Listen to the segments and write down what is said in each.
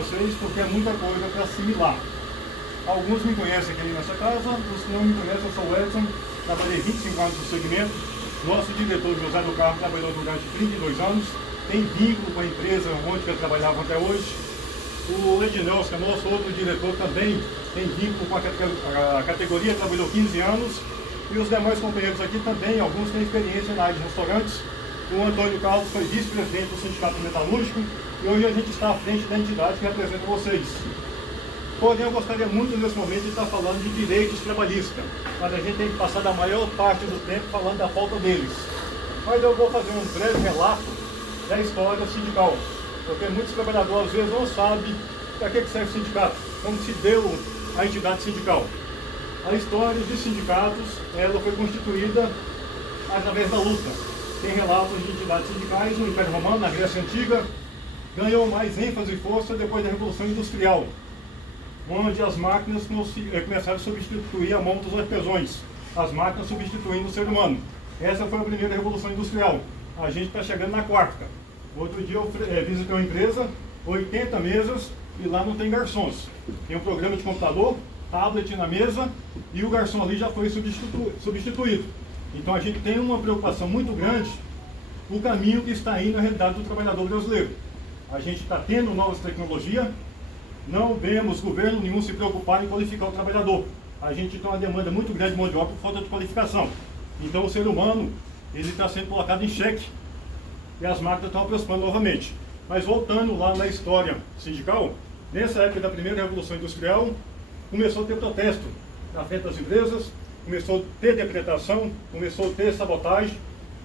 vocês porque é muita coisa para assimilar. Alguns me conhecem aqui nessa casa, os que não me conhecem, eu sou o Edson, trabalhei 25 anos no segmento. Nosso diretor José do Carmo trabalhou durante 32 anos, tem vínculo com a empresa onde eu trabalhava até hoje. O Ednelson, que é nosso outro diretor, também tem vínculo com a categoria, trabalhou 15 anos. E os demais companheiros aqui também, alguns têm experiência na área de restaurantes. O Antônio Carlos foi vice-presidente do Sindicato Metalúrgico e hoje a gente está à frente da entidade que representa vocês. Porém, eu gostaria muito nesse momento de estar falando de direitos trabalhistas, mas a gente tem que passar da maior parte do tempo falando da falta deles. Mas eu vou fazer um breve relato da história sindical, porque muitos trabalhadores às vezes não sabem para que serve o sindicato, como se deu a entidade sindical. A história dos sindicatos, ela foi constituída através da luta. Tem relatos de entidades sindicais no Império Romano, na Grécia Antiga, ganhou mais ênfase e força depois da Revolução Industrial, onde as máquinas começaram a substituir a mão dos artesãos, as máquinas substituindo o ser humano. Essa foi a primeira Revolução Industrial. A gente está chegando na quarta. Outro dia eu visitei uma empresa, 80 mesas, e lá não tem garçons. Tem um programa de computador, tablet na mesa, e o garçom ali já foi substituído. Então a gente tem uma preocupação muito grande com o caminho que está indo na realidade do trabalhador brasileiro. A gente está tendo novas tecnologias, não vemos governo nenhum se preocupar em qualificar o trabalhador. A gente tem uma demanda muito grande de mão de obra por falta de qualificação. Então o ser humano, ele está sendo colocado em xeque e as máquinas estão aproximando novamente. Mas voltando lá na história sindical, nessa época da primeira Revolução Industrial, começou a ter protesto na frente das empresas, começou a ter depredação, começou a ter sabotagem,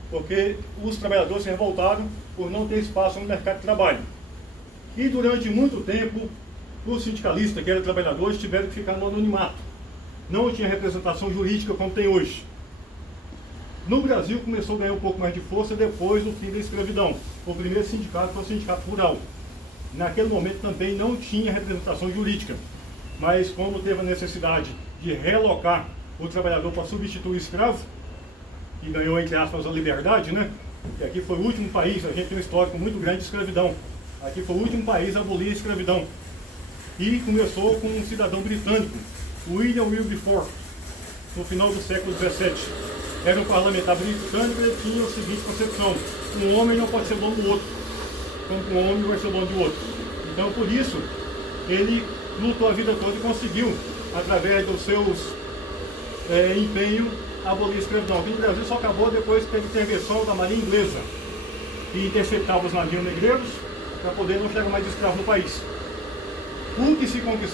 porque os trabalhadores se revoltaram por não ter espaço no mercado de trabalho. E durante muito tempo, os sindicalistas, que eram trabalhadores, tiveram que ficar no anonimato. Não tinha representação jurídica como tem hoje. No Brasil começou a ganhar um pouco mais de força depois do fim da escravidão. O primeiro sindicato foi o Sindicato Rural. Naquele momento também não tinha representação jurídica, mas como teve a necessidade de relocar o trabalhador para substituir o escravo, que ganhou, entre aspas, a liberdade, né? E aqui foi o último país, a gente tem um histórico muito grande de escravidão. Aqui foi o último país a abolir a escravidão. E começou com um cidadão britânico, William Wilberforce, no final do século XVII. Era um parlamentar britânico e ele tinha a seguinte concepção: um homem não pode ser dono do outro, como um homem vai ser dono do outro. Então, por isso, ele lutou a vida toda e conseguiu, através dos seus empenhos, abolir a escravidão. Aqui no Brasil só acabou depois que teve intervenção da Marinha Inglesa, que interceptava os navios negreiros para poder não chegar mais escravos no país. O que se conquistou